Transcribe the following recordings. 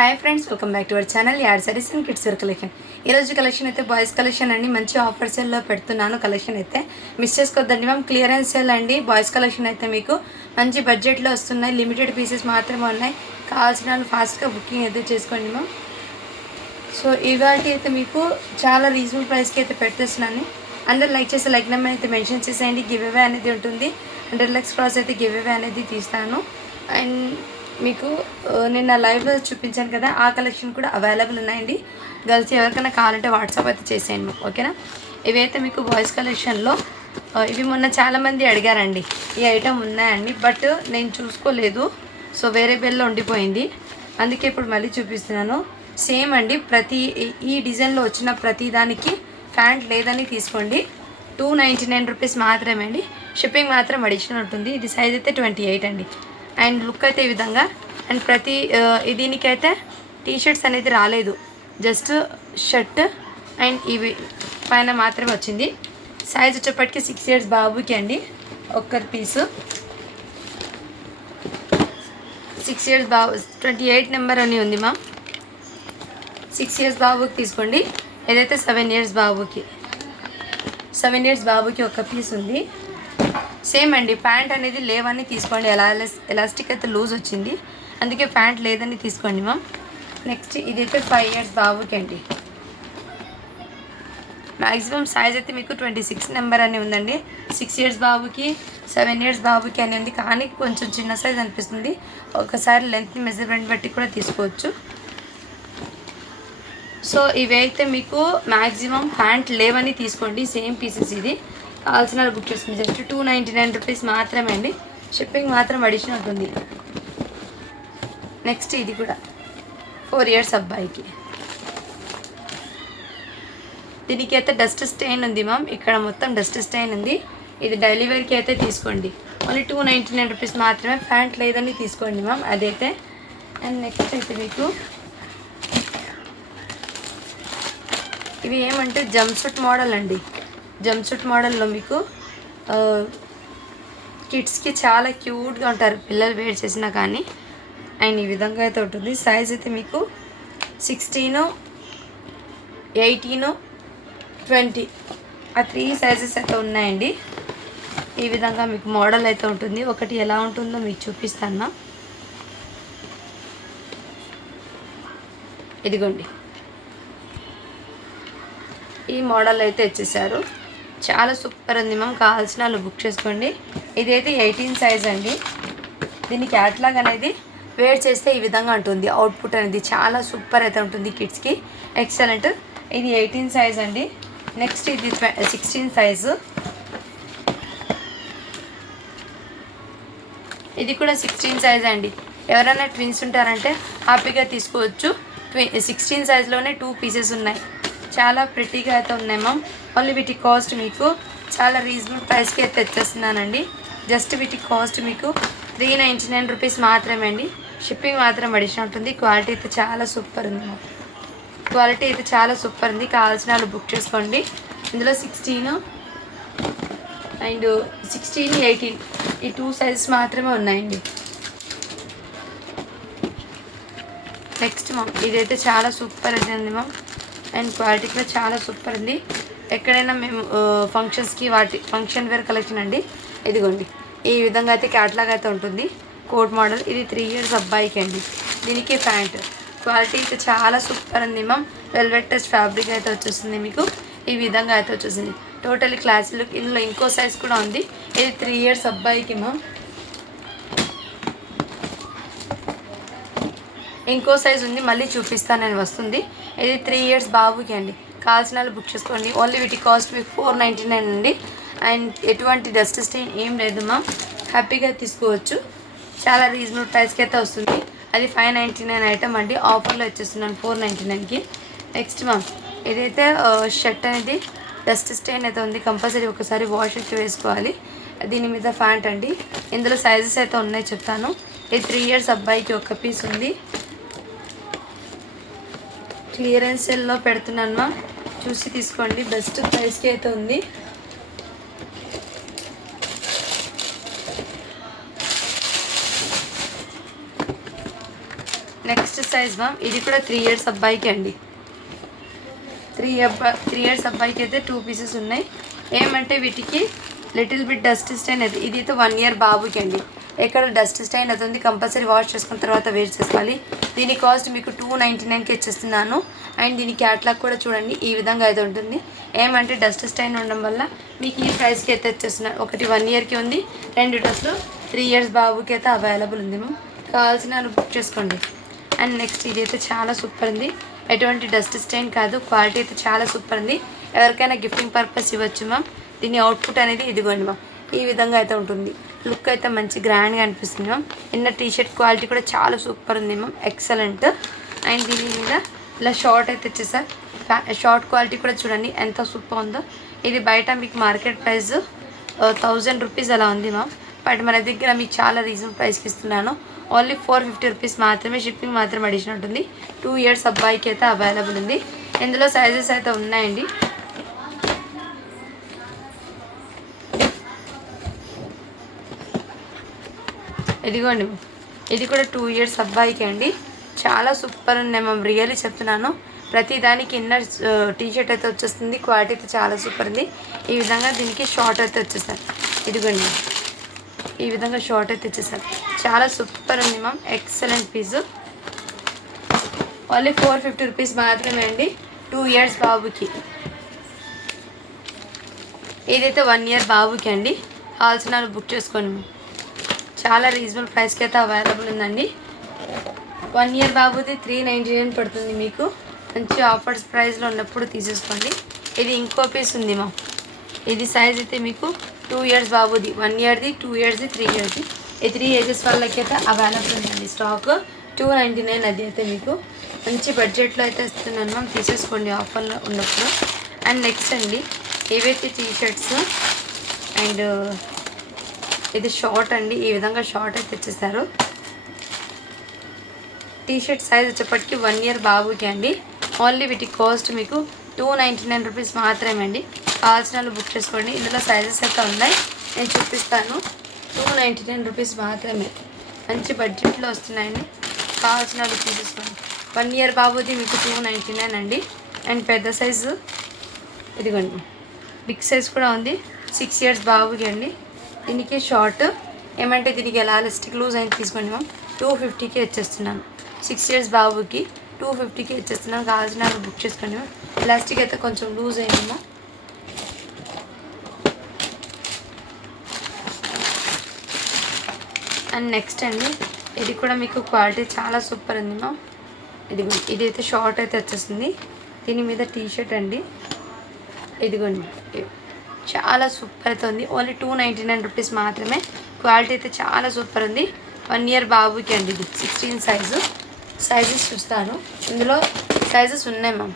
Hi friends, welcome back to our channel యాడ్ saris and kids wear collection. ఈరోజు collection అయితే boys collection అండి. మంచి ఆఫర్ సేల్లో పెడుతున్నాను. కలెక్షన్ అయితే మిస్ చేసుకోవద్దండి మ్యామ్. క్లియరెన్స్ సేల్ అండి. బాయ్స్ కలెక్షన్ అయితే మీకు మంచి బడ్జెట్లో వస్తున్నాయి. లిమిటెడ్ పీసెస్ మాత్రమే ఉన్నాయి. కావాల్సిన వాళ్ళు ఫాస్ట్గా బుకింగ్ అయితే చేసుకోండి మ్యామ్. సో ఇవాళ అయితే మీకు చాలా రీజనబుల్ ప్రైస్కి అయితే పెట్టేస్తున్నాను. అందరు లైక్ చేసి లైక్ నెంబర్ అయితే మెన్షన్ చేసేయండి. గివ్ అవే అనేది ఉంటుంది. 100 lakhs క్రాస్ అయితే గివ్ అవే అనేది తీస్తాను. అండ్ మీకు నిన్న లైవ్లో చూపించాను కదా, ఆ కలెక్షన్ కూడా అవైలబుల్ ఉన్నాయండి. గర్ల్స్ ఎవరికైనా కావాలంటే వాట్సాప్ అయితే చేసేయండి ఓకేనా. ఇవైతే మీకు బాయ్స్ కలెక్షన్లో ఇవి మొన్న చాలామంది అడిగారండి, ఈ ఐటమ్ ఉన్నాయండి. బట్ నేను చూసుకోలేదు, సో వేరే బెల్లో ఉండిపోయింది. అందుకే ఇప్పుడు మళ్ళీ చూపిస్తున్నాను. సేమ్ అండి, ప్రతి ఈ డిజైన్లో వచ్చిన ప్రతి దానికి ప్యాంట్ లేదని తీసుకోండి. 299 రూపీస్ మాత్రమే అండి. షిప్పింగ్ మాత్రం అడిషనల్ ఉంటుంది. ఇది సైజ్ అయితే 28 అండి. అండ్ లుక్ అయితే ఈ విధంగా. అండ్ ప్రతి దీనికైతే టీషర్ట్స్ అనేది రాలేదు, జస్ట్ షర్ట్ అండ్ ఇవి పైన మాత్రమే వచ్చింది. సైజ్ వచ్చేప్పటికి 6 years బాబుకి అండి. ఒక్కరి పీసు 6 years బాబు 28 నెంబర్ అని ఉంది మా. 6 years బాబుకి తీసుకోండి. ఏదైతే 7 years బాబుకి 7 years బాబుకి ఒక పీస్ ఉంది. సేమ్ అండి, ప్యాంట్ అనేది లేవని తీసుకోండి. ఎలాస్టిక్ అయితే లూజ్ వచ్చింది, అందుకే ప్యాంట్ లేదని తీసుకోండి మ్యామ్. నెక్స్ట్ ఇదైతే 5 years బాబుకి అండి. మ్యాక్సిమం సైజ్ అయితే మీకు 26 నెంబర్ అని ఉందండి. 6 years బాబుకి 7 years బాబుకి అని ఉంది, కానీ కొంచెం చిన్న సైజ్ అనిపిస్తుంది. ఒకసారి లెంత్ మెజర్మెంట్ బట్టి కూడా తీసుకోవచ్చు. సో ఇవైతే మీకు మ్యాక్సిమం ప్యాంట్ లేవని తీసుకోండి. సేమ్ పీసెస్ ఇది కావాల్సిన బుక్ చేసుకుని జస్ట్ 299 రూపీస్ మాత్రమే అండి. షిప్పింగ్ మాత్రం అడిషనల్ ఉంటుంది. నెక్స్ట్ ఇది కూడా 4 years అబ్బాయికి. దీనికి అయితే డస్ట్ స్టెయిన్ ఉంది మ్యామ్, ఇక్కడ మొత్తం డస్ట్ స్టెయిన్ ఉంది. ఇది డైలీ వేర్కి అయితే తీసుకోండి. ఓన్లీ 299 రూపీస్ మాత్రమే. ప్యాంట్ లేదని తీసుకోండి మ్యామ్ అదైతే. అండ్ నెక్స్ట్ అయితే మీకు ఇవి ఏమంటే జంప్ సూట్ మోడల్ అండి. జంప్ సూట్ మోడల్లో మీకు కిడ్స్కి చాలా క్యూట్గా ఉంటారు పిల్లలు వేర్ చేసినా కానీ. అండ్ ఈ విధంగా అయితే ఉంటుంది. సైజ్ అయితే మీకు 16, 18, 20 ఆ 3 సైజెస్ అయితే ఉన్నాయండి. ఈ విధంగా మీకు మోడల్ అయితే ఉంటుంది. ఒకటి ఎలా ఉంటుందో మీకు చూపిస్తాను. ఇదిగోండి, ఈ మోడల్ అయితే ఇచ్చేసారు. చాలా సూపర్ ఉంది మ్యామ్. కావాల్సిన వాళ్ళు బుక్ చేసుకోండి. ఇదైతే 18 సైజ్ అండి. దీని క్యాట్లాగ్ అనేది వేర్ చేస్తే ఈ విధంగా ఉంటుంది. అవుట్పుట్ అనేది చాలా సూపర్ అయితే ఉంటుంది కిడ్స్కి. ఎక్సలెంట్. ఇది 18 సైజ్ అండి. నెక్స్ట్ ఇది 16 సైజు. ఇది కూడా 16 సైజ్ అండి. ఎవరైనా ట్విన్స్ ఉంటారంటే హ్యాపీగా తీసుకోవచ్చు. 16 సైజ్లోనే 2 పీసెస్ ఉన్నాయి. చాలా ప్రిటీగా అయితే ఉన్నాయి మ్యామ్. ఓన్లీ వీటి కాస్ట్ మీకు చాలా రీజనబుల్ ప్రైస్కి అయితే తెచ్చేస్తున్నానండి. జస్ట్ వీటి కాస్ట్ మీకు 399 రూపీస్ మాత్రమే అండి. షిప్పింగ్ మాత్రం అడిషనల్ ఉంటుంది. క్వాలిటీ అయితే చాలా సూపర్ ఉంది మ్యామ్. క్వాలిటీ అయితే చాలా సూపర్ ఉంది. కావాల్సిన వాళ్ళు బుక్ చేసుకోండి. ఇందులో 16 అండ్ 16, 18 ఈ 2 సైజెస్ మాత్రమే ఉన్నాయండి. నెక్స్ట్ మ్యామ్ ఇదైతే చాలా సూపర్ అయితే ఉంది మ్యామ్. అండ్ క్వాలిటీ కూడా చాలా సూపర్ ఉంది. ఎక్కడైనా మేము ఫంక్షన్స్కి ఫంక్షన్ వేర్ కలెక్షన్ అండి. ఇదిగోండి, ఈ విధంగా అయితే క్యాట్లాగ్ అయితే ఉంటుంది. Coat model. ఇది 3 years అబ్బాయికి అండి. దీనికి ప్యాంట్. క్వాలిటీ అయితే చాలా సూపర్ ఉంది మ్యామ్. వెల్వెట్ టచ్ ఫ్యాబ్రిక్ అయితే వచ్చేస్తుంది మీకు. ఈ విధంగా అయితే వచ్చేసింది. Totally class look. ఇందులో ఇంకో సైజ్ కూడా ఉంది. ఇది 3 years అబ్బాయికి మ్యామ్. ఇంకో సైజ్ ఉంది, మళ్ళీ చూపిస్తాను నేను వస్తుంది. ఇది 3 years బాబుకి అండి. కావాల్సిన వాళ్ళు బుక్ చేసుకోండి. ఓన్లీ వీటి కాస్ట్ మీకు 499 అండి. అండ్ ఎటువంటి డస్ట్ స్టెయిన్ ఏం లేదు మ్యామ్. హ్యాపీగా తీసుకోవచ్చు. చాలా రీజనబుల్ ప్రైస్కి అయితే వస్తుంది. అది 599 ఐటమ్ అండి. ఆఫర్లో వచ్చేస్తున్నాను 499కి. నెక్స్ట్ మ్యామ్ ఇదైతే షర్ట్ అనేది డస్ట్ స్టెయిన్ అయితే ఉంది. కంపల్సరీ ఒకసారి వాష్ అయితే వేసుకోవాలి. దీని మీద ప్యాంట్ అండి. ఇందులో సైజెస్ అయితే ఉన్నాయి చెప్తాను. ఇది 3 years అబ్బాయికి ఒక పీస్ ఉంది. క్లియరెన్స్ సేల్లో పెడుతున్నాను మ్యామ్, చూసి తీసుకోండి. బెస్ట్ ప్రైస్కి అయితే ఉంది. నెక్స్ట్ సైజ్ మ్యామ్, ఇది కూడా 3 ఇయర్స్ అబ్బాయికి అండి. 3 ఇయర్స్ అబ్బాయికి అయితే 2 పీసెస్ ఉన్నాయి. ఏమంటే వీటికి లిటిల్ బిట్ డస్ట్ స్టైన్ అది, ఇది అయితే 1 ఇయర్ బాబుకి అండి. ఎక్కడ డస్ట్ స్టైన్ అవుతుంది, కంపల్సరీ వాష్ చేసుకున్న తర్వాత వేర్ చేసుకోవాలి. దీని కాస్ట్ మీకు 299కి ఇచ్చేస్తున్నాను. అండ్ దీని క్యాట్లాగ్ కూడా చూడండి, ఈ విధంగా అయితే ఉంటుంది. ఏమంటే డస్ట్ స్టైన్ ఉండడం వల్ల మీకు ఈ ప్రైస్కి అయితే ఇచ్చేస్తున్నాను. ఒకటి 1 ఇయర్కి ఉంది, 2 డ్రెస్సులు 3 ఇయర్స్ బాబుకి అయితే అవైలబుల్ ఉంది మ్యామ్. కావాల్సిన బుక్ చేసుకోండి. అండ్ నెక్స్ట్ ఇది అయితే చాలా సూపర్ ఉంది, ఎటువంటి డస్ట్ స్టైన్ కాదు, క్వాలిటీ అయితే చాలా సూపర్ ఉంది. ఎవరికైనా గిఫ్టింగ్ పర్పస్ ఇవ్వచ్చు మ్యామ్. దీని అవుట్పుట్ అనేది ఇదిగోండి మ్యామ్, ఈ విధంగా అయితే ఉంటుంది. లుక్ అయితే మంచి గ్రాండ్గా అనిపిస్తుంది మ్యామ్. ఇన్న టీషర్ట్ క్వాలిటీ కూడా చాలా సూపర్ ఉంది మ్యామ్, ఎక్సలెంట్. అండ్ దీని మీద ఇలా షార్ట్ అయితే వచ్చేసారు. షార్ట్ క్వాలిటీ కూడా చూడండి ఎంత సూపర్ ఉందో. ఇది బయట మీకు మార్కెట్ ప్రైస్ 1000 రూపీస్ అలా ఉంది మ్యామ్. బట్ మన దగ్గర మీకు చాలా రీజనబుల్ ప్రైస్కి ఇస్తున్నాను. ఓన్లీ 450 రూపీస్ మాత్రమే, షిప్పింగ్ మాత్రం అడిషన్ ఉంటుంది. 2 ఇయర్స్ అబ్బాయికి అయితే అవైలబుల్ ఉంది. ఇందులో సైజెస్ అయితే ఉన్నాయండి. ఇదిగోండి, ఇది కూడా 2 ఇయర్స్ అబ్బాయికి అండి. చాలా సూపర్ ఉన్నాయి మ్యామ్, రియల్లీ చెప్తున్నాను. ప్రతి దానికి ఇన్నర్ టీషర్ట్ అయితే వచ్చేస్తుంది. క్వాలిటీ అయితే చాలా సూపర్ ఉంది. ఈ విధంగా దీనికి షార్ట్ అయితే వచ్చేస్తారు. ఇదిగోండి, ఈ విధంగా షార్ట్ అయితే ఇచ్చేసారు. చాలా సూపర్ ఉంది మ్యామ్, ఎక్సలెంట్ పీసు. ఓన్లీ 450 రూపీస్ మాత్రమే అండి, 2 ఇయర్స్ బాబుకి. ఏదైతే 1 ఇయర్ బాబుకి అండి. కావాల్సిన బుక్ చేసుకోండి. చాలా రీజనబుల్ ప్రైస్కి అయితే అవైలబుల్ ఉందండి. 1 ఇయర్ బాబుది 399 పడుతుంది మీకు. మంచి ఆఫర్స్ ప్రైస్లో ఉన్నప్పుడు తీసేసుకోండి. ఇది ఇంకో పీస్ ఉంది మ్యామ్. ఇది సైజ్ అయితే మీకు 2 ఇయర్స్ బాబుది, 1 ఇయర్ది, 2 ఇయర్స్ది, 3 ఇయర్స్ది. ఈ 3 ఏజెస్ వాళ్ళకి అయితే అవైలబుల్ ఉందండి స్టాక్. 299 అది అయితే మీకు మంచి బడ్జెట్లో అయితే ఇస్తున్నాను మ్యామ్, తీసేసుకోండి ఆఫర్లో ఉన్నప్పుడు. అండ్ నెక్స్ట్ అండి, ఏవైతే టీషర్ట్స్ అండ్ ఇది షార్ట్ అండి, ఈ విధంగా షార్ట్ అయితే ఇచ్చేస్తారు. టీషర్ట్ సైజ్ వచ్చేప్పటికి 1 ఇయర్ బాబుకి అండి. ఓన్లీ వీటి కాస్ట్ మీకు 299 రూపీస్ మాత్రమే అండి. కావాల్సిన బుక్ చేసుకోండి. ఇందులో సైజెస్ అయితే ఉన్నాయి, నేను చూపిస్తాను. 299 రూపీస్ మాత్రమే, మంచి బడ్జెట్లో వస్తున్నాయండి. కావాల్సిన బుక్ తీసుకోండి. 1 ఇయర్ బాబుది మీకు 299 అండి. అండ్ పెద్ద సైజు ఇదిగోండి, బిగ్ సైజ్ కూడా ఉంది, 6 ఇయర్స్ బాబుకి అండి. దీనికి షార్ట్ ఏమంటే దీనికి ఎలాస్టిక్ లూజ్ అయితే తీసుకోండి మ్యామ్. 250కి వచ్చేస్తున్నాను. 6 ఇయర్స్ బాబుకి 250కి వచ్చేస్తున్నాను. కావాల్సిన బుక్ చేసుకోండి మ్యామ్. ఎలాస్టిక్ అయితే కొంచెం లూజ్ అయిందమ్మా. అండ్ నెక్స్ట్ అండి, ఇది కూడా మీకు క్వాలిటీ చాలా సూపర్ ఉంది మ్యామ్. ఇదైతే షార్ట్ అయితే వచ్చేసింది. దీని మీద టీషర్ట్ అండి, ఇదిగోండి చాలా సూపర్ అయితే ఉంది. ఓన్లీ 299 రూపీస్ మాత్రమే. క్వాలిటీ అయితే చాలా సూపర్ ఉంది. 1 ఇయర్ బాబుకి అండి. ఇది 16 సైజు. సైజెస్ చూస్తాను, ఇందులో సైజెస్ ఉన్నాయి మ్యామ్.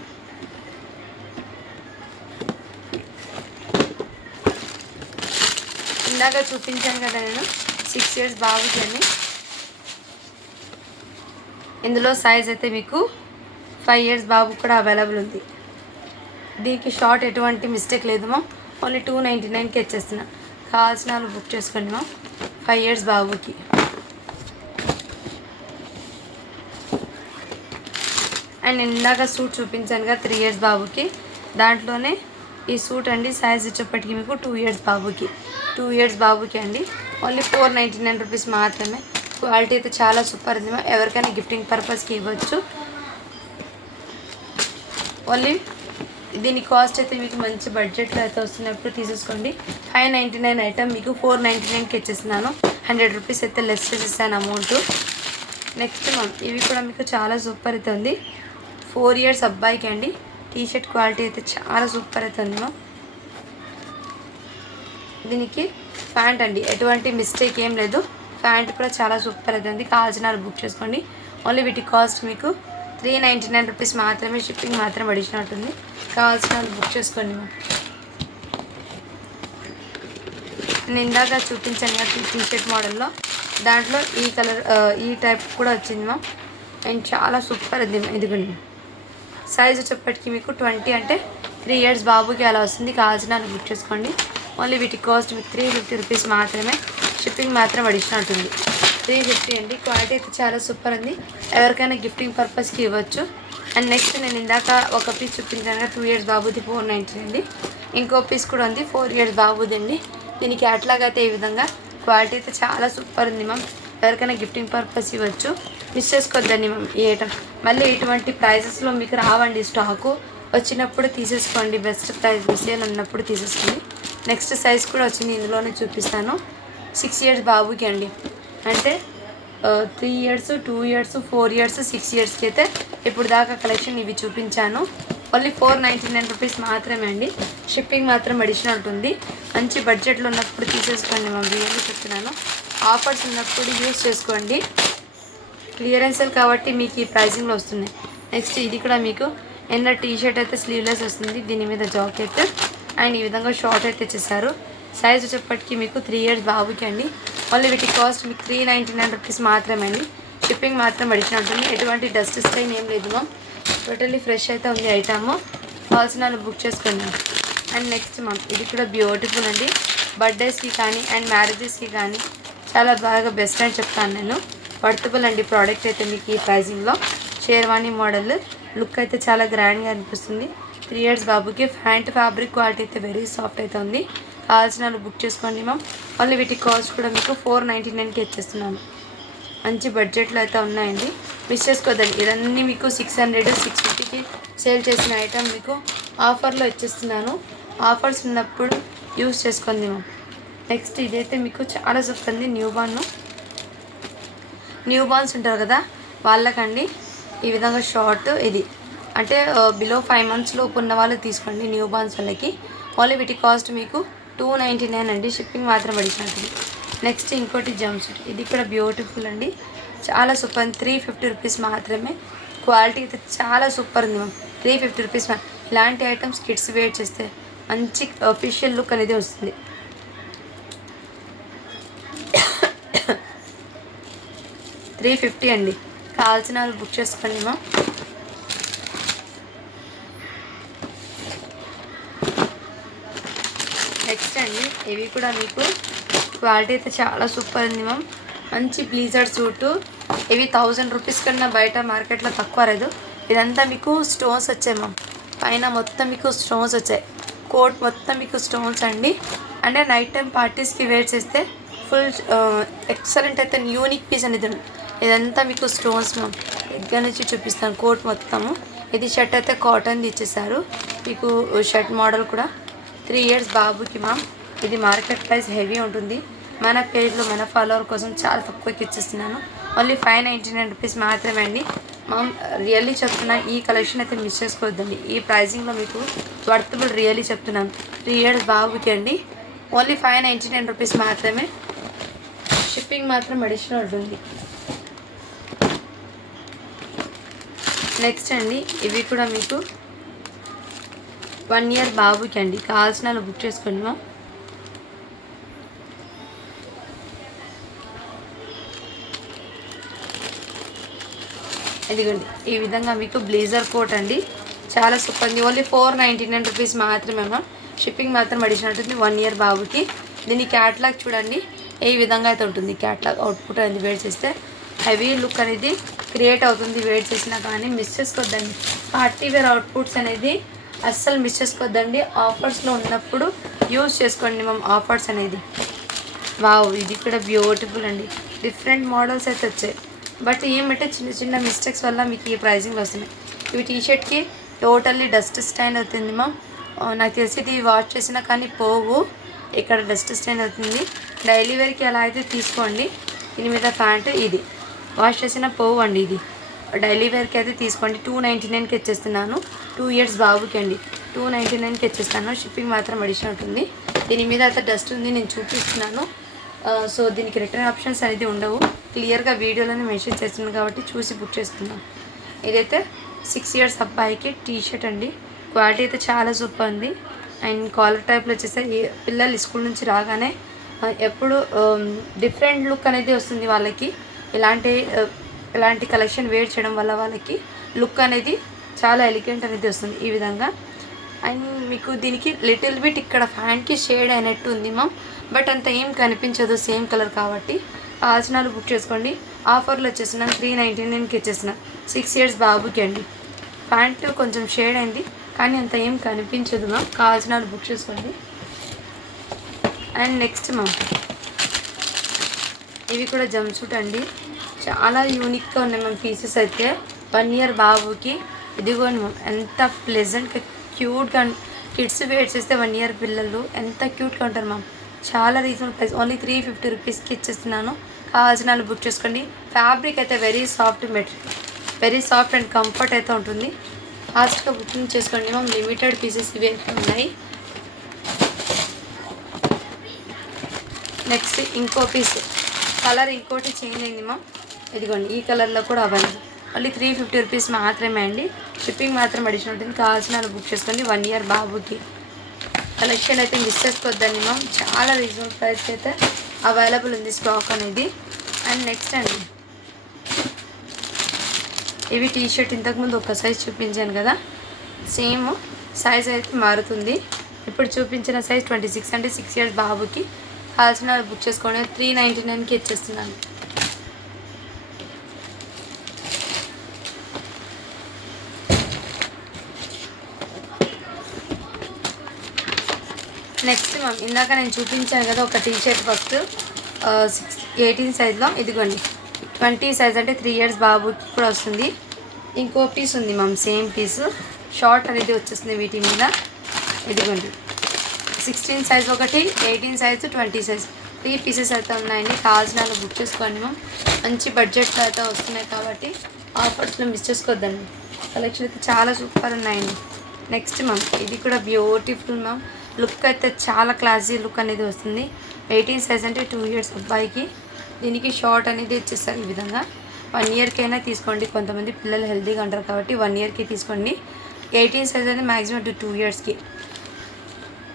ఇందాక చూపించాను కదా నేను 6 ఇయర్స్ బాబుకి అని. ఇందులో సైజ్ అయితే మీకు 5 ఇయర్స్ బాబు కూడా అవైలబుల్ ఉంది. దీనికి షార్ట్ ఎటువంటి మిస్టేక్ లేదు మ్యామ్. ఓన్లీ 299కి వచ్చేస్తున్నా. కావాల్సిన వాళ్ళు బుక్ చేసుకోండి మ్యామ్. 5 ఇయర్స్ బాబుకి. అండ్ ఇందాక సూట్ చూపించాను కదా 3 ఇయర్స్ బాబుకి, దాంట్లోనే ఈ సూట్ అండి. సైజ్ వచ్చేప్పటికి మీకు 2 ఇయర్స్ బాబుకి, 2 ఇయర్స్ బాబుకి అండి. ఓన్లీ 499 రూపీస్ మాత్రమే. క్వాలిటీ అయితే చాలా సూపర్ ఉంది మ్యామ్. ఎవరికైనా గిఫ్టింగ్ పర్పస్కి ఇవ్వచ్చు. ఓన్లీ దీని కాస్ట్ అయితే మీకు మంచి బడ్జెట్లో అయితే వస్తున్నప్పుడు తీసేసుకోండి. 599 ఐటమ్ మీకు 499కి ఇచ్చేస్తున్నాను. 100 రూపీస్ అయితే లెస్ చేసేసాను అమౌంట్. నెక్స్ట్ మ్యామ్, ఇవి కూడా మీకు చాలా సూపర్ అయితే ఉంది. 4 ఇయర్స్ అబ్బాయికి అండి. టీషర్ట్ క్వాలిటీ అయితే చాలా సూపర్ అయితే ఉంది మ్యామ్. దీనికి ప్యాంట్ అండి, ఎటువంటి మిస్టేక్ ఏం లేదు. ప్యాంట్ కూడా చాలా సూపర్ అయితే ఉంది. కావాల్సిన బుక్ చేసుకోండి. ఓన్లీ వీటి కాస్ట్ మీకు 399 రూపీస్ మాత్రమే. షిప్పింగ్ మాత్రం అడిషనల్ ఉంటుంది. కావాల్సిన బుక్ చేసుకోండి మ్యామ్. నేను ఇందాక చూపించాను కదా టీషర్ట్ మోడల్లో, దాంట్లో ఈ కలర్ ఈ టైప్ కూడా వచ్చింది మ్యామ్. అండ్ చాలా సూపర్ అది. ఇదిగోండి, సైజ్ వచ్చేప్పటికి మీకు 20 అంటే 3 ఇయర్స్ బాబుకి అలా వస్తుంది. కావాల్సిన బుక్ చేసుకోండి. ఓన్లీ వీటి కాస్ట్ మీకు 350 రూపీస్ మాత్రమే. షిప్పింగ్ మాత్రం అడిషనల్ ఉంటుంది. 350 అండి. క్వాలిటీ అయితే చాలా సూపర్ ఉంది. ఎవరికైనా గిఫ్టింగ్ పర్పస్కి ఇవ్వచ్చు. అండ్ నెక్స్ట్ నేను ఇందాక ఒక పీస్ చూపించాను 2 ఇయర్స్ బాబుది 490 అండి. ఇంకో పీస్ కూడా ఉంది 4 ఇయర్స్ బాబుది అండి. దీనికి క్యాట్లాగ్ అయితే ఈ విధంగా క్వాలిటీ అయితే చాలా సూపర్ ఉంది మ్యామ్. ఎవరికైనా గిఫ్టింగ్ పర్పస్ ఇవ్వచ్చు. మిస్ చేసుకోవద్దండి మ్యామ్ ఈ ఐటమ్. మళ్ళీ ఇటువంటి ప్రైజెస్లో మీకు రావండి స్టాకు. వచ్చినప్పుడు తీసేసుకోండి. బెస్ట్ ప్రైస్ సేల్ ఉన్నప్పుడు తీసేసుకోండి. నెక్స్ట్ సైజ్ కూడా వచ్చింది, ఇందులోనే చూపిస్తాను. 6 ఇయర్స్ బాబుకి అండి. అంటే 3 ఇయర్స్ 2 ఇయర్స్ 4 ఇయర్స్ 6 ఇయర్స్కి అయితే ఇప్పుడు దాకా కలెక్షన్ ఇవి చూపించాను. ఓన్లీ 499 రూపీస్ మాత్రమే అండి. షిప్పింగ్ మాత్రం అడిషనల్ ఉంటుంది. మంచి బడ్జెట్లో ఉన్నప్పుడు తీసేసుకోండి మ్యామ్. రియల్లీ చెప్తున్నాను. ఆఫర్స్ ఉన్నప్పుడు యూస్ చేసుకోండి. క్లియరెన్స్ సేల్ కాబట్టి మీకు ఈ ప్రైజింగ్లో వస్తున్నాయి. నెక్స్ట్ ఇది కూడా మీకు ఎన్న టీ షర్ట్ అయితే స్లీవ్లెస్ వస్తుంది. దీని మీద జాకెట్ అండ్ ఈ విధంగా షార్ట్ అయితే ఇచ్చేసారు. సైజ్ వచ్చేప్పటికి మీకు 3 ఇయర్స్ బాబుకి అండి. ఓన్లీ వీటి కాస్ట్ మీకు 399 రూపీస్ మాత్రమే అండి. షిప్పింగ్ మాత్రం అడిషనల్ ఉంటుంది. ఎటువంటి డస్ట్ స్టైన్ ఏం లేదు మ్యామ్. టోటల్లీ ఫ్రెష్ అయితే ఉంది ఐటమ్. కావాల్సిన బుక్ చేసుకోండి. అండ్ నెక్స్ట్ మ్యామ్ ఇది కూడా బ్యూటిఫుల్ అండి. బర్త్డేస్కి కానీ అండ్ మ్యారేజెస్కి కానీ చాలా బాగా బెస్ట్ అని చెప్తాను నేను. వర్తబుల్ అండి ప్రోడక్ట్ అయితే మీకు ఈ ప్రైజింగ్లో. షేర్వానీ మోడల్ లుక్ అయితే చాలా గ్రాండ్గా అనిపిస్తుంది. 3 ఇయర్స్ బాబుకి ప్యాంట్ ఫ్యాబ్రిక్ క్వాలిటీ అయితే వెరీ సాఫ్ట్ అయితే ఉంది. కావాల్సిన బుక్ చేసుకోండి మ్యామ్. ఓన్లీ వీటి కాస్ట్ కూడా మీకు 499కి ఇచ్చేస్తున్నాను. మంచి బడ్జెట్లో అయితే ఉన్నాయండి. మిస్ చేసుకోవద్దండి. ఇవన్నీ మీకు 600 650కి సేల్ చేసిన ఐటమ్ మీకు ఆఫర్లో ఇచ్చేస్తున్నాను. ఆఫర్స్ ఉన్నప్పుడు యూస్ చేసుకోండి మ్యామ్. నెక్స్ట్ ఇదైతే మీకు చాలా సూపర్ ఉంది. న్యూ బార్న్స్ ఉంటారు కదా వాళ్ళకండి. ఈ విధంగా షార్ట్ ఇది అంటే బిలో 5 months లోపు ఉన్న వాళ్ళు తీసుకోండి. న్యూ బార్న్స్ వాళ్ళకి. ఓన్లీ వీటి కాస్ట్ మీకు 299 అండి. షిప్పింగ్ మాత్రం పడినట్టు. నెక్స్ట్ ఇంకోటి జంప్ సూట్. ఇది కూడా బ్యూటిఫుల్ అండి. చాలా సూపర్. 350 రూపీస్ మాత్రమే. క్వాలిటీ అయితే చాలా సూపర్ ఉంది మ్యామ్. 350 rupees ma'am. ఇలాంటి ఐటమ్స్ కిడ్స్ వేర్ చేస్తే మంచి అఫీషియల్ లుక్ అనేది వస్తుంది. 350 అండి. కావాల్సిన వాళ్ళు బుక్ చేసుకోండి మ్యామ్. నెక్స్ట్ అండి ఇవి కూడా మీకు క్వాలిటీ అయితే చాలా సూపర్ ఉంది మ్యామ్. మంచి బ్లీజర్ సూటు. ఇవి 1000 రూపీస్ కన్నా బయట మార్కెట్లో తక్కువ రాదు. ఇదంతా మీకు స్టోన్స్ వచ్చాయి మ్యామ్. పైన మొత్తం మీకు స్టోన్స్ వచ్చాయి. కోట్ మొత్తం మీకు స్టోన్స్ అండి. అంటే నైట్ టైం పార్టీస్కి వేర్ చేస్తే ఫుల్ ఎక్సలెంట్ అయితే యూనిక్ పీస్ అనేది ఉంది. ఇదంతా మీకు స్టోన్స్ మ్యామ్. దగ్గర నుంచి చూపిస్తాను కోట్ మొత్తము. ఇది షర్ట్ అయితే కాటన్ది ఇచ్చేసారు. మీకు షర్ట్ మోడల్ కూడా 3 ఇయర్స్ బాబుకి మ్యామ్. ఇది మార్కెట్ ప్రైస్ హెవీ ఉంటుంది. మన పేజ్లో మన ఫాలోవర్ కోసం చాలా తక్కువకి ఇచ్చేస్తున్నాను. ఓన్లీ 599 రూపీస్ మాత్రమే అండి మ్యామ్. రియల్లీ చెప్తున్నా ఈ కలెక్షన్ అయితే మిస్ చేసుకోవద్దండి. ఈ ప్రైజింగ్లో మీకు వర్తబుల్ రియల్లీ చెప్తున్నాను. 3 ఇయర్స్ బాబుకి అండి. ఓన్లీ 599 రూపీస్ మాత్రమే. షిప్పింగ్ మాత్రం అడిషనల్ ఉంటుంది. నెక్స్ట్ అండి ఇవి కూడా మీకు 1 ఇయర్ బాబుకి అండి. కావాల్సిన బుక్ చేసుకోండి మ్యామ్. ఇదిగోండి ఈ విధంగా మీకు బ్లేజర్ కోట్ అండి. చాలా సూపర్ ఉంది. ఓన్లీ 499 రూపీస్ మాత్రమే మ్యామ్. షిప్పింగ్ మాత్రం అడిషనల్ ఉంటుంది. 1 ఇయర్ బాబుకి. దీని క్యాట్లాగ్ చూడండి ఈ విధంగా అయితే ఉంటుంది. క్యాట్లాగ్ అవుట్పుట్ అనేది వేర్ చేస్తే హెవీ లుక్ అనేది క్రియేట్ అవుతుంది. వేర్ చేసినా కానీ మిస్ చేసుకోవద్దండి. పార్టీ వేర్ అవుట్పుట్స్ అనేది అస్సలు మిస్ చేసుకోవద్దండి. ఆఫర్స్లో ఉన్నప్పుడు యూజ్ చేసుకోండి మ్యామ్ ఆఫర్స్ అనేది. వావ్ ఇది కూడా బ్యూటిఫుల్ అండి. డిఫరెంట్ మోడల్స్ అయితే వచ్చాయి. బట్ ఏమంటే చిన్న చిన్న మిస్టేక్స్ వల్ల మీకు ఈ ప్రైజింగ్ వస్తున్నాయి. ఇవి టీషర్ట్కి టోటల్లీ డస్ట్ స్టైన్ అవుతుంది మ్యామ్. నాకు తెలిసి ఇది వాష్ చేసినా కానీ పోవు. ఇక్కడ డస్ట్ స్టైన్ అవుతుంది. డైలీ వేర్కి ఎలా అయితే తీసుకోండి. దీని మీద ప్యాంటు ఇది వాష్ చేసినా పోవు అండి. ఇది డైలీ వేర్కి అయితే తీసుకోండి. 299కి ఇచ్చేస్తున్నాను. 2 ఇయర్స్ బాబుకి అండి. 299కి ఇచ్చేస్తాను. షిప్పింగ్ మాత్రం అడిషనల్ ఉంటుంది. దీని మీద అయితే డస్ట్ ఉంది నేను చూపిస్తున్నాను. సో దీనికి రిటర్న్ ఆప్షన్స్ అనేది ఉండవు. క్లియర్గా వీడియోలోనే మెన్షన్ చేస్తున్నాను కాబట్టి చూసి బుక్ చేసుకున్నాను. ఇదైతే 6 ఇయర్స్ అబ్బాయికి టీ షర్ట్ అండి. క్వాలిటీ అయితే చాలా సూపర్ ఉంది. అండ్ కాలర్ టైప్లో వచ్చేస్తే పిల్లలు స్కూల్ నుంచి రాగానే ఎప్పుడు డిఫరెంట్ లుక్ అనేది వస్తుంది వాళ్ళకి. ఇలాంటి కలెక్షన్ వేర్ చేయడం వల్ల వాళ్ళకి లుక్ అనేది చాలా ఎలిగెంట్ అనేది వస్తుంది ఈ విధంగా. అండ్ మీకు దీనికి లిటిల్ బిట్ ఇక్కడ ఫ్యాంట్కి షేడ్ అయినట్టు ఉంది మ్యామ్. బట్ అంత ఏం కనిపించదు సేమ్ కలర్ కాబట్టి. కావాల్సిన వాళ్ళు బుక్ చేసుకోండి. ఆఫర్లో వచ్చేస్తున్నాను 399కి ఇచ్చేస్తున్నాను. 6 years బాబుకి అండి. ప్యాంటు కొంచెం షేడ్ అయింది కానీ అంత ఏం కనిపించదు మ్యామ్. కావాల్సిన వాళ్ళు బుక్ చేసుకోండి. అండ్ నెక్స్ట్ మ్యామ్ ఇవి కూడా జంప్ సూట్ అండి. చాలా యూనిక్గా ఉన్నాయి మ్యామ్ పీసెస్ అయితే. 1 year బాబుకి ఇదిగోండి మ్యామ్, ఎంత ప్లెజెంట్గా క్యూట్గా కిడ్స్ వేర్ చేస్తే 1 year పిల్లలు ఎంత క్యూట్గా ఉంటారు మ్యామ్. చాలా రీజనబుల్ ప్రైస్, ఓన్లీ 350 రూపీస్కి ఇచ్చేస్తున్నాను. కావాల్సిన వాళ్ళు బుక్ చేసుకోండి. ఫ్యాబ్రిక్ అయితే very soft material, very soft and comfort అయితే ఉంటుంది. ఫాస్ట్గా బుకింగ్ చేసుకోండి మ్యామ్. లిమిటెడ్ పీసెస్ ఇవి అయితే ఉన్నాయి. నెక్స్ట్ ఇంకో పీస్ కలర్ ఇంకోటి చేంజ్ అయింది మ్యామ్. ఇదిగోండి ఈ కలర్లో కూడా అవ్వండి. మళ్ళీ 350 రూపీస్ మాత్రమే అండి. షిప్పింగ్ మాత్రం అడిషనల్ ఉంటుంది. కావాల్సిన వాళ్ళు బుక్ చేసుకోండి. 1 year బాబుకి కలెక్షన్ అయితే మిస్ చేసుకోవద్దండి మ్యామ్. చాలా రీజనబుల్ ప్రైస్ అయితే అవైలబుల్ ఉంది స్టాక్ అనేది. అండ్ నెక్స్ట్ అండి ఇవి టీషర్ట్ ఇంతకుముందు ఒక సైజ్ చూపించాను కదా, సేమ్ సైజ్ అయితే మారుతుంది. ఇప్పుడు చూపించిన సైజ్ 26 అంటే 6 years బాబుకి. కావాల్సిన వాళ్ళు బుక్ చేసుకోండి. 399కి ఇచ్చేస్తున్నాను. నెక్స్ట్ మ్యామ్ ఇందాక నేను చూపించాను కదా ఒక టీషర్ట్ ఫస్ట్ 18 సైజ్లో, ఇదిగోండి 20 సైజ్ అంటే 3 years బాబుకి కూడా వస్తుంది. ఇంకో పీస్ ఉంది మ్యామ్, సేమ్ పీస్ షార్ట్ అనేది వచ్చేస్తుంది వీటి మీద. ఇదిగోండి 16 సైజ్ ఒకటి, 18 సైజు, 20 సైజ్ 3 పీసెస్ అయితే ఉన్నాయండి. కావాల్సిన వాళ్ళు బుక్ చేసుకోండి మ్యామ్. మంచి బడ్జెట్లో అయితే వస్తున్నాయి కాబట్టి ఆఫర్స్లో మిస్ చేసుకోవద్దండి. కలెక్షన్ అయితే చాలా సూపర్ ఉన్నాయండి. నెక్స్ట్ మ్యామ్ ఇది కూడా బ్యూటిఫుల్ మ్యామ్. లుక్ అయితే చాలా క్లాసీ లుక్ అనేది వస్తుంది. 18 సైజ్ అంటే 2 years అబ్బాయికి. దీనికి షార్ట్ అనేది ఇచ్చేస్తారు ఈ విధంగా. 1 yearకి అయినా తీసుకోండి. కొంతమంది పిల్లలు హెల్తీగా ఉంటారు కాబట్టి 1 yearకి తీసుకోండి. 18 సైజ్ అనేది మ్యాక్సిమం 2 yearsకి.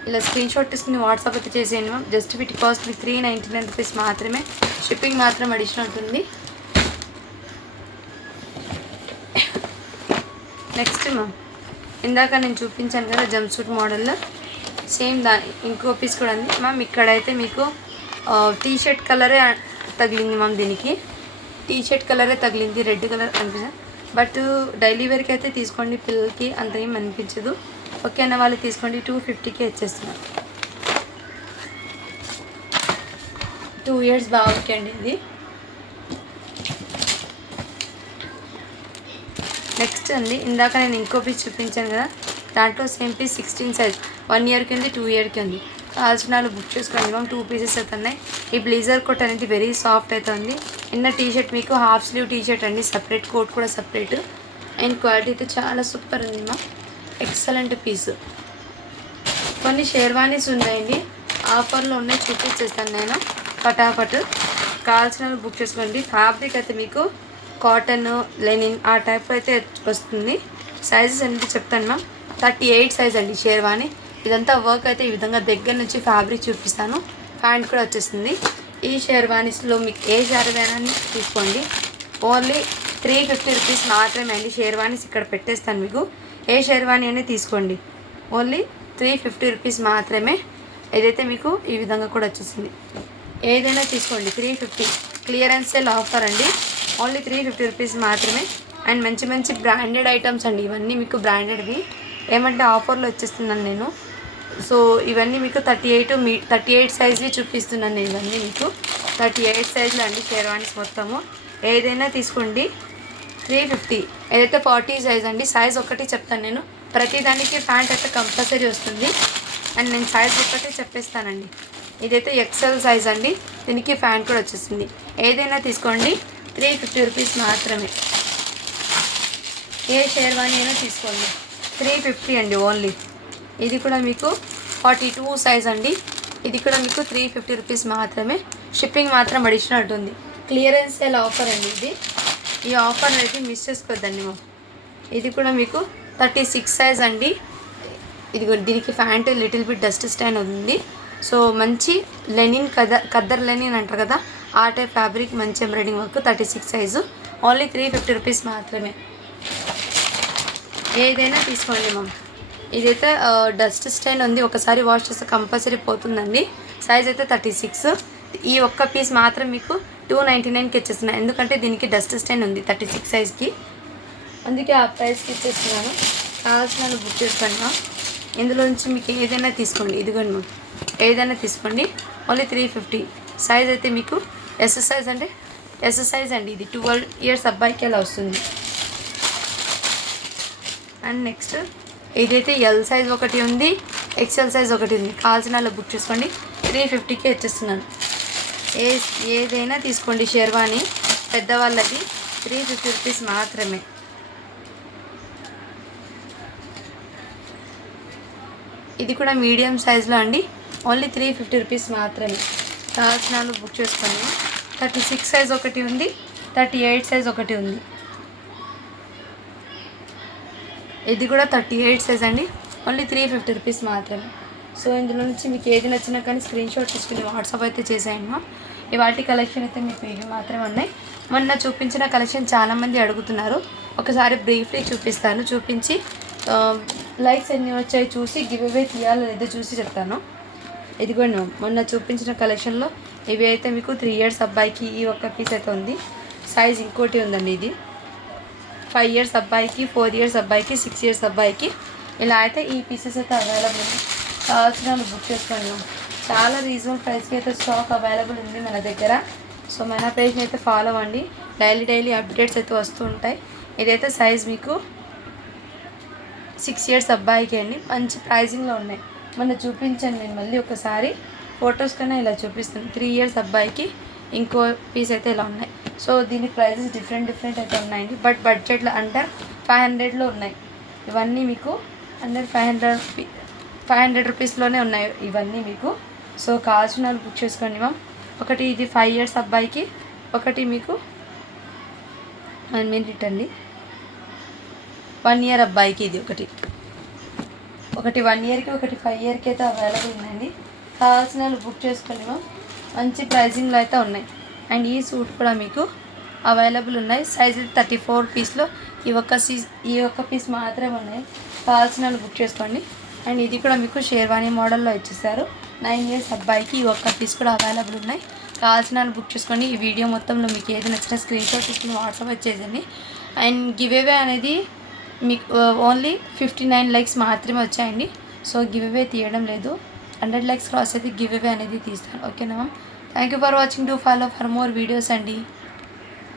ఇలా స్క్రీన్ షాట్ తీసుకుని వాట్సాప్ అయితే చేసేయండి మ్యామ్. జస్ట్ వీటి కాస్ట్ మీకు 399 రూపీస్ మాత్రమే. షిప్పింగ్ మాత్రం అడిషనల్ ఉంటుంది. నెక్స్ట్ మ్యామ్ ఇందాక నేను చూపించాను కదా జంప్ సూట్ మోడల్లో, సేమ్ దాని ఇంకో పీస్ కూడా ఉంది మ్యామ్. ఇక్కడైతే మీకు టీషర్ట్ కలరే తగిలింది మ్యామ్. దీనికి టీషర్ట్ కలరే తగిలింది, రెడ్ కలర్ అనిపిస్తుంది. బట్ డైలీ వేర్కి అయితే తీసుకోండి, పిల్లలకి అంత ఏం అనిపించదు. ఓకే అన్న వాళ్ళు తీసుకోండి. 250కి ఇచ్చేస్తున్నారు. 2 years బాగుంది అండి ఇది. నెక్స్ట్ అండి ఇందాక నేను ఇంకో పీస్ చూపించాను కదా, దాంట్లో సేమ్ పీస్ 16 సైజ్ 1 yearకి ఉంది, 2 yearకి ఉంది. కావాల్సిన వాళ్ళు బుక్ చేసుకోండి మ్యామ్. 2 పీసెస్ అయితే ఉన్నాయి. ఈ బ్లేజర్ కోట్ అనేది వెరీ సాఫ్ట్ అయితే ఉంది. ఇన్న టీషర్ట్ మీకు హాఫ్ స్లీవ్ టీషర్ట్ అండి, సపరేట్ కోట్ కూడా సపరేట్. అండ్ క్వాలిటీ అయితే చాలా సూపర్ ఉంది మ్యామ్. Excellent piece. కొన్ని షేర్వానీస్ ఉన్నాయండి, ఆఫర్లో ఉన్నాయి, చూపించేస్తాను నేను ఫటాఫట్. కావాల్సిన వాళ్ళు బుక్ చేసుకోండి. ఫ్యాబ్రిక్ అయితే మీకు కాటన్, లెనిన్ ఆ టైప్ అయితే వస్తుంది. సైజెస్ అనేది చెప్తాను మ్యామ్. 38 సైజ్ అండి షేర్వానీ. ఇదంతా వర్క్ అయితే ఈ విధంగా దగ్గర నుంచి ఫ్యాబ్రిక్ చూపిస్తాను. ప్యాంట్ కూడా వచ్చేస్తుంది. ఈ షేర్వానీస్లో మీకు ఏ షేర్వానీ తీసుకోండి. ఓన్లీ 350 రూపీస్ మాత్రమే అండి. షేర్వానీస్ ఇక్కడ పెట్టేస్తాను మీకు. ఏ షేర్వానీ అనేది తీసుకోండి. ఓన్లీ 350 రూపీస్ మాత్రమే. ఏదైతే మీకు ఈ విధంగా కూడా వచ్చేసింది. ఏదైనా తీసుకోండి 350. క్లియరెన్స్ సేల్ ఆఫర్ అండి. ఓన్లీ 350 రూపీస్ మాత్రమే. అండ్ మంచి మంచి బ్రాండెడ్ ఐటమ్స్ అండి ఇవన్నీ, మీకు బ్రాండెడ్వి ఏమంటే ఆఫర్లో వచ్చేస్తున్నాను నేను. సో ఇవన్నీ మీకు 38 సైజ్వి చూపిస్తున్నాను నేను. ఇవన్నీ మీకు 38 సైజులు అండి షేర్వానీస్ మొత్తము. ఏదైనా తీసుకోండి 350. ఏదైతే 40 సైజ్ అండి. సైజ్ ఒకటి చెప్తాను నేను. ప్రతిదానికి ప్యాంట్ అయితే కంపల్సరీ వస్తుంది. అండ్ నేను సైజ్ ఒకటే చెప్పేస్తానండి. ఇదైతే ఎక్సెల్ సైజ్ అండి. దీనికి ప్యాంట్ కూడా వచ్చేసింది. ఏదైనా తీసుకోండి 350 రూపీస్ మాత్రమే. ఏ షేర్వానీ అయినా తీసుకోండి 350 అండి ఓన్లీ. ఇది కూడా మీకు 42 సైజ్ అండి. ఇది కూడా మీకు 350 రూపీస్ మాత్రమే. షిప్పింగ్ మాత్రం అడిషనల్ ఉంటుంది. క్లియరెన్స్ సేల్ ఆఫర్ అండి ఇది. ఈ ఆఫర్ అనేది మిస్ చేసుకోవద్దండి మా. ఇది కూడా మీకు 36 సైజ్ అండి. ఇది దీనికి pant little bit dust stain ఉంది. సో మంచి లెనిన్ ఖద్దర్ లెనిన్ అంటారు కదా, ఆ టైప్ ఫ్యాబ్రిక్, మంచి embroidering work. 36 size only 350 rupees మాత్రమే. ఏదైనా తీసుకోండి మ్యామ్. ఇదైతే డస్ట్ స్టైన్ ఉంది, ఒకసారి వాష్ చేస్తే కంపల్సరీ పోతుందండి. సైజ్ అయితే 36. ఈ ఒక్క పీస్ మాత్రం మీకు 299కి ఇచ్చేస్తున్నాను. ఎందుకంటే దీనికి డస్ట్ స్టైన్ ఉంది 36 సైజ్కి, అందుకే ఆ ప్రైస్కి ఇచ్చేస్తున్నాను. కావాల్సిన బుక్ చేసుకోండి. ఇందులో నుంచి మీకు ఏదైనా తీసుకోండి, ఇదిగోండి ఏదైనా తీసుకోండి. ఓన్లీ 350. సైజ్ అయితే మీకు ఎస్ సైజ్ అంటే ఎస్ సైజ్ అండి. ఇది 12 ఇయర్స్ అబ్బాయికి అలా వస్తుంది. అండ్ నెక్స్ట్ ఇదైతే ఎల్ సైజ్ ఒకటి ఉంది, ఎక్స్ఎల్ సైజ్ ఒకటి ఉంది. కావాల్సిన వాళ్ళు బుక్ చేసుకోండి. 350కే ఇచ్చేస్తున్నాను. ఏదైనా తీసుకోండి. షెర్వానీ పెద్దవాళ్ళది 350 రూపీస్ మాత్రమే. ఇది కూడా మీడియం సైజులో అండి. ఓన్లీ 350 రూపీస్ మాత్రమే. కావాల్సిన వాళ్ళు బుక్ చేసుకోండి. 36 సైజ్ ఒకటి ఉంది, 38 సైజ్ ఒకటి ఉంది. ఇది కూడా 38 సైజ్ అండి. ఓన్లీ 350 రూపీస్ మాత్రమే. సో ఇందులో నుంచి మీకు ఏది నచ్చినా కానీ స్క్రీన్ షాట్ తీసుకుని వాట్సాప్ అయితే చేసేయండి. ఇవాటి కలెక్షన్ అయితే మీకు ఇవి మాత్రమే ఉన్నాయి. మొన్న చూపించిన కలెక్షన్ చాలామంది అడుగుతున్నారు. ఒకసారి బ్రీఫ్లీ చూపిస్తాను. చూపించి లైక్స్ ఎన్ని వచ్చాయి చూసి గివ్ అవే తీయాలో లేదో చూసి చెప్తాను. ఇదిగోండి మొన్న చూపించిన కలెక్షన్లో ఇవి అయితే మీకు 3 ఇయర్స్ అబ్బాయికి ఈ ఒక్క పీస్ అయితే ఉంది. సైజ్ ఇంకోటి ఉందండి. ఇది 5 ఇయర్స్ అబ్బాయికి, 4 ఇయర్స్ అబ్బాయికి, 6 ఇయర్స్ అబ్బాయికి ఇలా అయితే ఈ పీసెస్ అయితే అవైలబుల్ ఉంది. కావాల్సిన బుక్ చేసుకోండి. చాలా రీజనబుల్ ప్రైస్కి అయితే స్టాక్ అవైలబుల్ ఉంది మన దగ్గర. సో మన పేజ్ని అయితే ఫాలో అవ్వండి. డైలీ అప్డేట్స్ అయితే వస్తూ ఉంటాయి. ఇదైతే సైజ్ మీకు 6 ఇయర్స్ అబ్బాయికి అండి. మంచి ప్రైజింగ్లో ఉన్నాయి. మొన్న చూపించాను నేను, మళ్ళీ ఒకసారి ఫొటోస్ కన్నా ఇలా చూపిస్తాను. 3 ఇయర్స్ అబ్బాయికి ఇంకో పీస్ అయితే ఇలా ఉన్నాయి. సో దీని ప్రైజెస్ డిఫరెంట్ అయితే ఉన్నాయండి. బట్ బడ్జెట్లో అండర్ 500లో ఉన్నాయి. ఇవన్నీ మీకు అండర్ 500 రూపీస్లోనే ఉన్నాయి ఇవన్నీ మీకు. సో కావాల్సిన వాళ్ళు బుక్ చేసుకోండి మ్యామ్. ఒకటి ఇది 5 ఇయర్స్ అబ్బాయికి, ఒకటి మీకు 1 మినిట్ అండి 1 ఇయర్ అబ్బాయికి. ఇది ఒకటి 1 ఇయర్కి, ఒకటి 5 ఇయర్కి అయితే అవైలబుల్ ఉన్నాయండి. కావాల్సిన వాళ్ళు బుక్ చేసుకోండి మ్యామ్. మంచి ప్రైజింగ్లో అయితే ఉన్నాయి. అండ్ ఈ సూట్ కూడా మీకు అవైలబుల్ ఉన్నాయి. సైజ్ 34 పీస్లో ఈ ఒక్క పీస్ మాత్రమే ఉన్నాయి. కావాల్సిన వాళ్ళు బుక్ చేసుకోండి. అండ్ ఇది కూడా మీకు షేర్వానీ మోడల్లో ఇచ్చేసారు. 9 ఇయర్స్ అబ్బాయికి ఈ ఒక్క పీస్ కూడా అవైలబుల్ ఉన్నాయి. కావాల్సిన వాళ్ళు బుక్ చేసుకోండి. ఈ వీడియో మొత్తంలో మీకు ఏది నచ్చిన స్క్రీన్ షాట్ తీసుకుని వాట్సాప్ వచ్చేదండి. అండ్ గివ్ అవే అనేది మీకు ఓన్లీ 59 లైక్స్ మాత్రమే వచ్చాయండి. సో గివ్ అవే తీయడం లేదు. 100 లైక్స్ క్రాస్ అయితే గివ్ అవే అనేది తీస్తాను. ఓకేనా ma'am? Thank you for watching. Do follow for more videos అండి.